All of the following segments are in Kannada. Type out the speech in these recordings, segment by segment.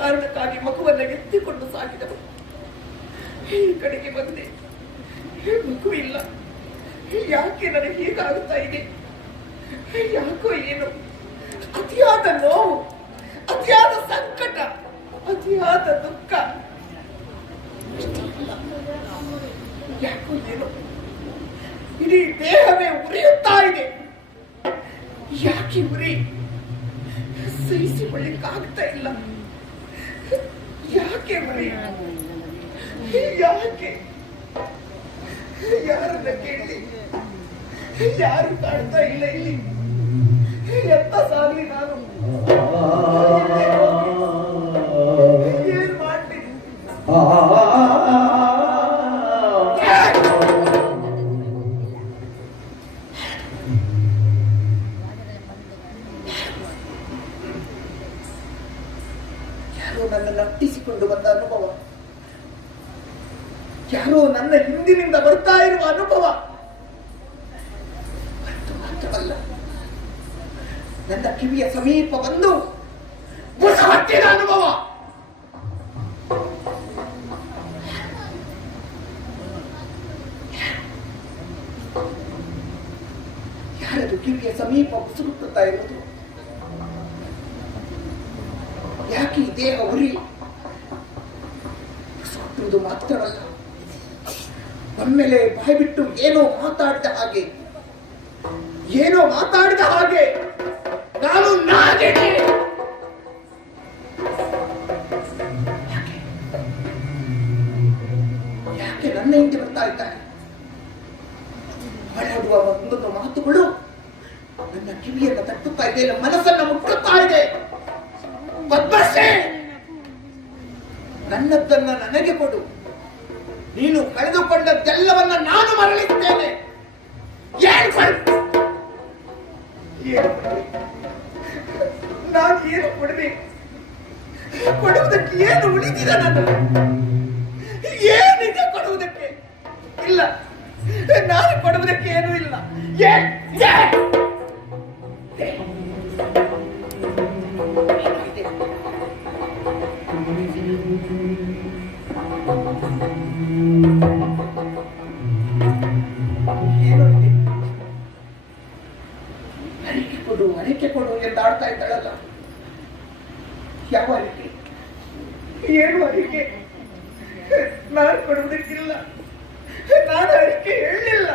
ಕಾರಣಕ್ಕಾಗಿ ಮಗುವನ್ನು ಎತ್ತಿಕೊಂಡು ಸಾಗಿದವು ಈ ಕಡೆಗೆ ಬಂದೆ. ಮಗು ಇಲ್ಲ. ಯಾಕೆ ನನಗೆ ಹೀಗಾಗುತ್ತಾ ಇದೆ? ಯಾಕೋ ಏನು? ಅತಿಯಾದ ನೋವು, ಅತಿಯಾದ ಸಂಕಟ, ಅತಿಯಾದ ದುಃಖ. ಯಾಕೋ ಏನು? ಇಡೀ ದೇಹವೇ ಉರಿಯುತ್ತಾ ಇದೆ. ಯಾಕೆ ಉರಿ? ಸಹಿಸಿಕೊಳ್ಳಿಕ್ಕಾಗ್ತಾ ಇಲ್ಲ. ಯಾಕೆ ಯಾಕೆ ಯಾರನ್ನ ಕೇಳಿ? ಯಾರು ಕಾಡ್ತಾ ಇಲ್ಲ ಇಲ್ಲಿ? ಎತ್ತ ಸಾಗಲಿ ನಾನು? ಯಾರೋ ನನ್ನ ಹಿಂದಿನಿಂದ ಬರ್ತಾ ಇರುವ ಅನುಭವ ನನ್ನ ಕಿವಿಯ ಸಮೀಪ ಬಂದು ಬುಸ ಅನುಭವ. ಯಾರದು ಕಿವಿಯ ಸಮೀಪ ಉಸುಗುತ್ತಾ ಇರುವುದು? ಯಾಕೆ ಈ ದೇಹ ಉರಿ? ಮಾತ್ರವಲ್ಲ. ಒಮ್ಮೆಲೆ ಬಾಯಿ ಬಿಟ್ಟು ಏನೋ ಮಾತಾಡಿದ ಹಾಗೆ, ಏನೋ ಮಾತಾಡಿದ ಹಾಗೆ ನಾನು ಯಾಕೆ? ನನ್ನ ಹಿಂದೆ ಬರ್ತಾ ಇದ್ದಾನೆ? ಹೊರಡುವ ಒಂದೊಂದು ಮಾತುಗಳು ನನ್ನ ಕಿವಿಯನ್ನು ತಟ್ಟುತ್ತಾ ಇದೆ, ನನ್ನ ಮನಸ್ಸನ್ನು ಮುಟ್ಟುತ್ತಾ ಇದೆ. ಪದ್ಮಶ್ರೀ ನನ್ನದನ್ನ ನನಗೆ ಕೊಡು. ನೀನು ಕಳೆದುಕೊಂಡದ್ದೆಲ್ಲವನ್ನ ನಾನು ಮರಳಿದ್ದೇನೆ? ನಾನು ಏನು ಕೊಡಬೇಕು? ಕೊಡುವುದಕ್ಕೆ ಏನು ಉಳಿದಿದೆ ನಾನು ಏನಿದೆ ಕೊಡುವುದಕ್ಕೆ? ಇಲ್ಲ. ನಾನು ಕೊಡುವುದಕ್ಕೆ ಏನೂ ಇಲ್ಲ. ಏನ್ ಅರಿಕೆ ಕೊಡು ಅರಿಕೆ ಕೊಡು ಎಂದಾಡ್ತಾ ಇದ್ದಾಳಲ್ಲ? ಯಾವ ಅರಿಕೆ? ಏನು ಅರಿಕೆ? ನಾನು ಕೊಡುವುದಕ್ಕಿಲ್ಲ. ನಾನು ಅರಿಕೆ ಹೇಳಲಿಲ್ಲ!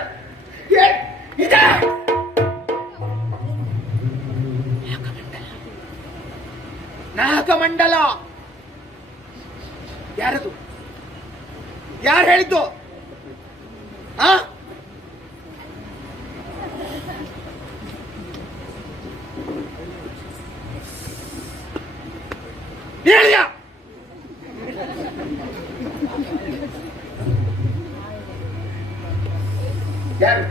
ನಾಗಮಂಡಲ. ಯಾರದು? ಯಾರು ಹೇಳಿದ್ದು? ಆ? ಹೇಳಿಯ ಯಾರು?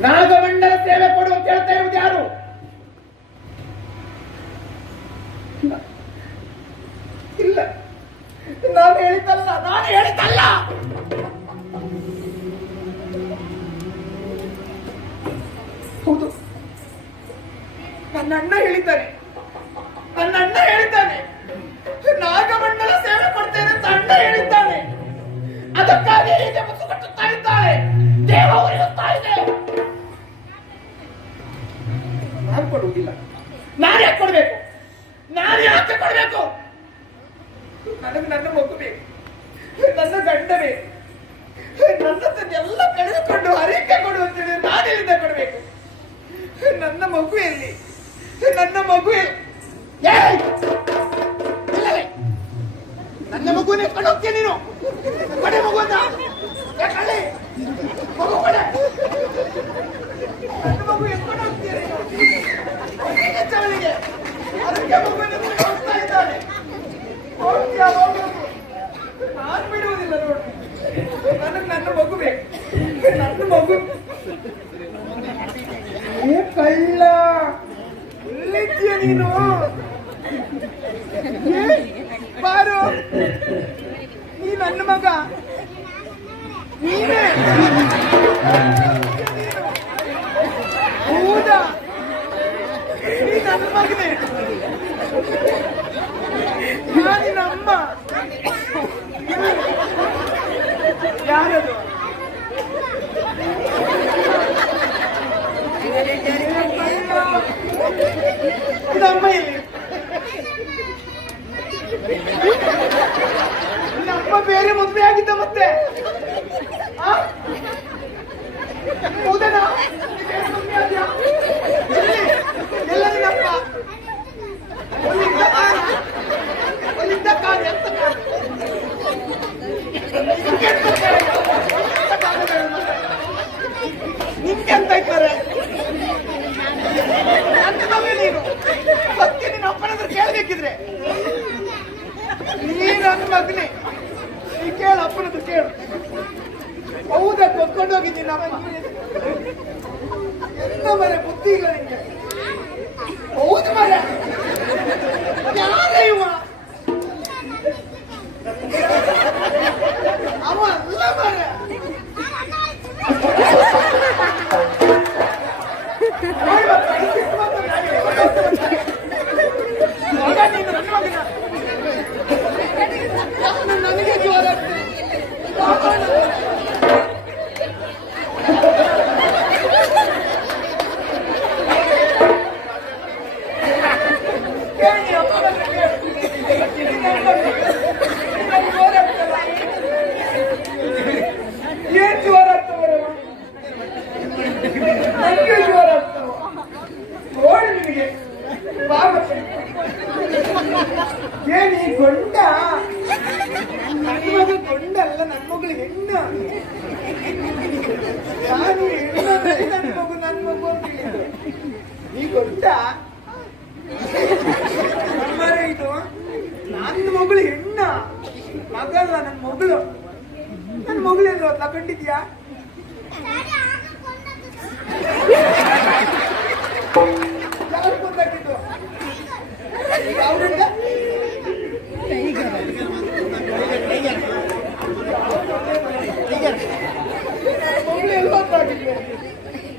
ನಾಗಮಂಡಲ ಸೇವೆ ಕೊಡು ಅಂತ ಹೇಳ್ತಾ ಯಾರು? ಇಲ್ಲ. ನಾನು ಹೇಳಿದ್ದಲ್ಲ ನಾನು ಹೇಳಿದ್ದಲ್ಲ. ಹೌದು. ನನ್ನ ಅಣ್ಣ ಹೇಳಿದ್ದಾನೆ ನನ್ನ ಅಣ್ಣ ಹೇಳಿದ್ದಾನೆ ನಾಗಮಂಡಲ ಸೇವೆ ಕೊಡ್ತೇನೆ ಅಂತ ಅಣ್ಣ ಹೇಳಿದ್ದಾನೆ. ಅದಕ್ಕಾಗಿ ಹೀಗೆ ಮುಸು ಕಟ್ಟುತ್ತಾ ಇದ್ದಾಳೆ. ದೇಹ ಉರಿಯುತ್ತಾ ಇದೆ. ನಾನು ಕೊಡುವುದಿಲ್ಲ. ನಾನು ಯಾಕೆ ಕೊಡ್ಬೇಕು? ನಾನು ಯಾಕೆ ಕೊಡ್ಬೇಕು? ನನಗೆ ನನ್ನ ಮಗು ಬೇಕು. ನನ್ನ ಗಂಡ ಬೇಕು ನನ್ನದನ್ನೆಲ್ಲ ಕಳೆದುಕೊಂಡು ಹರಿಕೆ ಕೊಡು ಅಂತೇಳಿ ನಾನು ಎಲ್ಲಿಂದ ಕೊಡಬೇಕು. ನನ್ನ ಮಗು ಎಲ್ಲಿ? ನನ್ನ ಮಗು ಎಲ್ಲಿ? ನನ್ನ ಮಗುವೆ ಎತ್ಕೊಂಡು ನೀನು. ಕೊಡೆ ಮಗುವನ್ನ ಏ ಮಗು ಕೊಡೆ. ನನ್ನ ಮಗು ಅದಕ್ಕೆ ಮಗು ನನಗೆ ನನ್ನ ಮಗು ನನ್ನ ಮಗು. ಕಳ್ಳ. ಎಲ್ಲಿದ್ದೀಯ ನೀನು? ಬಾರು ನೀ ನನ್ನ ಮಗ ನೀನೇ ಹೌದಾ ನೀ ನನ್ನ ಮಗನೇ ಅಮ್ಮ ಯಾರದು ಇದು ಅಮ್ಮ ಇಲ್ಲಿ ನಿನ್ನ ಅಮ್ಮ ಬೇರೆ ಮದುವೆ ಆಗಿದ್ದ ಮತ್ತೆ? ಆ? ಅಮ್ಮ ಎಂತ ಮರೆ ಬುದ್ಧಿ ಇಲ್ಲ ಹೌದು ಮರೆ ಯಾರೇ ಇವ ಅವ ಅಲ್ಲ ಮರೆ ಮಗ ನೀನು ನನ್ನ ಮಗನ ನಾನು ನನಗೆ ಜ್ವರ ಏನ್ ಜ್ವರ ಆಗ್ತವರವ ನನಗೆ ಜ್ವರ ಆಗ್ತವ ನೋಡಿ ನಿನಗೆ ಬಾ ಮತ್ತೆ. ಏನ್ ಈ ಗೊಂಡ ನನ್ನ ಮಗ ಗೊಂಡ ಅಲ್ಲ ನನ್ನ ಮಗಳು ಹೆಣ್ಣು ನಾನು ಹೆಣ್ಣು ಅಂದ್ರೆ ನನ್ನ ಮಗು ನನ್ನ ಮಗು ಅಂತ ಹೇಳಿದ್ದು ಈ ಗೊಂಡ ಇದು. ನನ್ನ ಮಗಳು ಹೆಣ್ಣ. ಮಗಲ್ಲ ನನ್ನ ಮಗಳು. ನನ್ನ ಮಗಳು ತಗೊಂಡಿದ್ಯಾ ಯಾರು ಕೊಂದಾಕಿದ್ದು ಯಾವ್ರಿಂದ ಮಗಳು ಎಲ್ಲ ಆಗಿದ್ಯಾ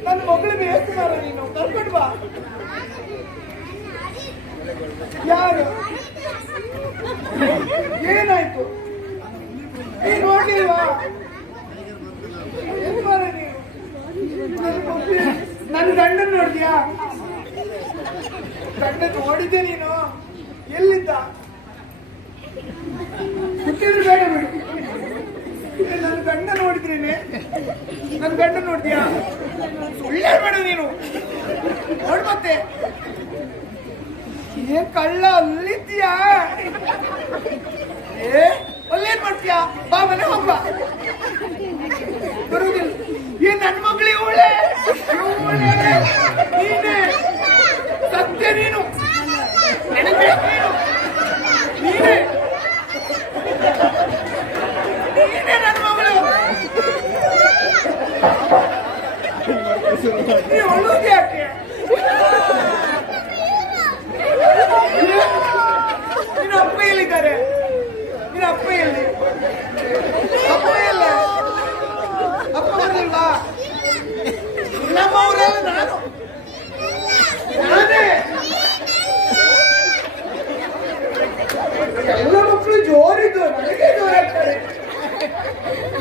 ನನ್ನ ಮಗಳು ಬೇಕು ಮಾರ ನೀನು ಕರ್ಕೊಂಡು ಬಾ ಯಾರು ಏನಾಯ್ತು ನೀನ್ ನೋಡ್ಲಿಲ್ವಾ? ಏನ್ ಮಾರ ನೀನು? ನನ್ ಮಗ್ಳು- ನನ್ ಗಂಡನ್ ನೋಡ್ದ್ಯಾ? ಗಂಡ ನೋಡಿದ್ದೆ ನೀನು. ಎಲ್ಲಿದ್ದ? ಹುಟ್ಟಿದ್ರೆ ಬೇಡ ಬಿಡು. ನನ್ನ ನನ್ ಗಂಡ ನೋಡಿದ್ರೇನೆ? ನನ್ನ ಗಂಡ ನೋಡಿದ್ಯಾ? ಸುಳ್ಳೇ ಬೇಡ ನೀನು. ನೋಡ್ ಮತ್ತೆ. ಏನ್ ಕಳ್ಳ ಅಲ್ಲಿದ್ಯಾ ಏ ಅಲ್ಲೇನ್ ಮಾಡ್ತೀಯಾ? ಬಾ ಮನೆ ಹೋಗ್ಬ. ಬರುವುದಿಲ್ಲ ಏನ್ ನನ್ ಮಗಳು ಇವಳೆ ಇವಳೆ ನೀನೆ ಸತ್ಯ ನೀನು ನನಗ್ ಬೇಕು ನೀನು ನೀನೆ ನೀನೆ ನನ್ನ ಮಗಳು ನೀ ಅಳುವುದು ಯಾಕೆ ನಿನ್ನ ಅಪ್ಪ ಎಲ್ಲಿದ್ದಾರೆ ನಿನ್ನ ಅಪ್ಪ ಎಲ್ಲಿ ಅಪ್ಪ ಎಲ್ಲ ಅಪ್ಪ ಬರ್ಲಿಲ್ವಾ ನಮ್ಮವರೆಲ್ಲ ನಾನು ನಾನೇ ಎಲ್ಲ ಮಕ್ಕಳು ಜೋರಿದ್ದು ನನಗೆ ಜೋರಾಗ್ತಾರೆ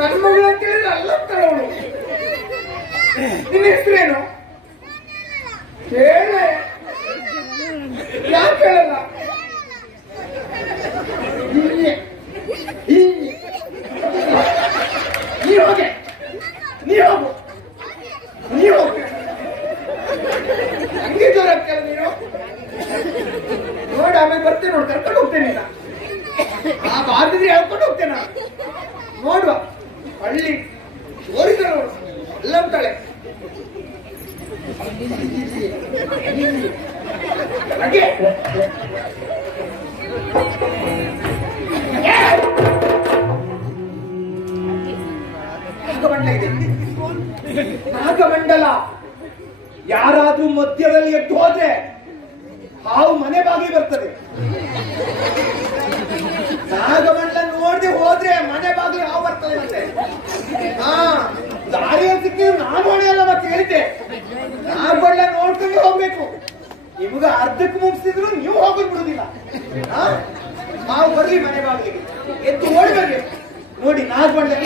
ನನ್ನ ಮಗಳು ಅಂತ ಹೇಳಿದ್ರೆ ಅಲ್ಲಂತಾಳೆ ಅವಳು ನಿನ್ನ ಹೆಸರೇನು ಯಾಕೆ ಹೇಳಲ್ಲ ಹೀಗೆ ಹೀಗೆ ನೀ ಹೋಗೆ ನೀ ಹೋಗು ನೀ ಹೋಗು ಹಂಗೆ ಜೋರ ಆಗ್ತಾರೆ ನೀನು ನೋಡಿ ಆಮೇಲೆ ಬರ್ತೇನೆ ನೋಡಿ ಕರ್ಕೊಂಡು ಹೋಗ್ತೇನೆ ಈಗ ಆ ಬಾರ್ದಿದ್ರೆ ಹೇಳ್ಕೊಂಡು ಹೋಗ್ತೇನೆ ನಾನು ನೋಡುವ ಹಳ್ಳಿ ಓರಿದ ನೋಡು ಎಲ್ಲ ಅಂತಾಳೆ ಹಾಗೆ ನಾಗಮಂಡಲ. ಯಾರಾದ್ರೂ ಮಧ್ಯದಲ್ಲಿ ಎದ್ದು ಹೋದ್ರೆ ಹಾವು ಮನೆ ಬಾಗಿ ಬರ್ತದೆ. ನಾಗಮಂಡಲ ನೋಡದೆ ಹೋದ್ರೆ ಮನೆ ಬಾಗಿ ಹಾವು ಬರ್ತದೆ ಮತ್ತೆ. ಹಾ, ದಾರಿಯಲ್ಲಿ ಸಿಕ್ಕಿದ್ರೆ ನಾನು ಹೊಡೆಯಲ್ಲ ಮತ್ತೆ ಹೇಳಿದ್ದೆ. ನಾಗಮಂಡಲ ನೋಡ್ಕೊಂಡು ಹೋಗ್ಬೇಕು. ನಿಮ್ಗ ಅರ್ಧಕ್ಕೆ ಮುಗಿಸಿದ್ರು ನೀವು ಹೋಗಿ ಬಿಡುದಿಲ್ಲ? ನಾವು ಬರ್ಲಿ ಮನೆ ಬಾಗಿಲಿಗೆ. ಎದ್ದು ಓಡಿ ನೋಡಿ, ನಾಲ್ಕು ಬಂಡೆ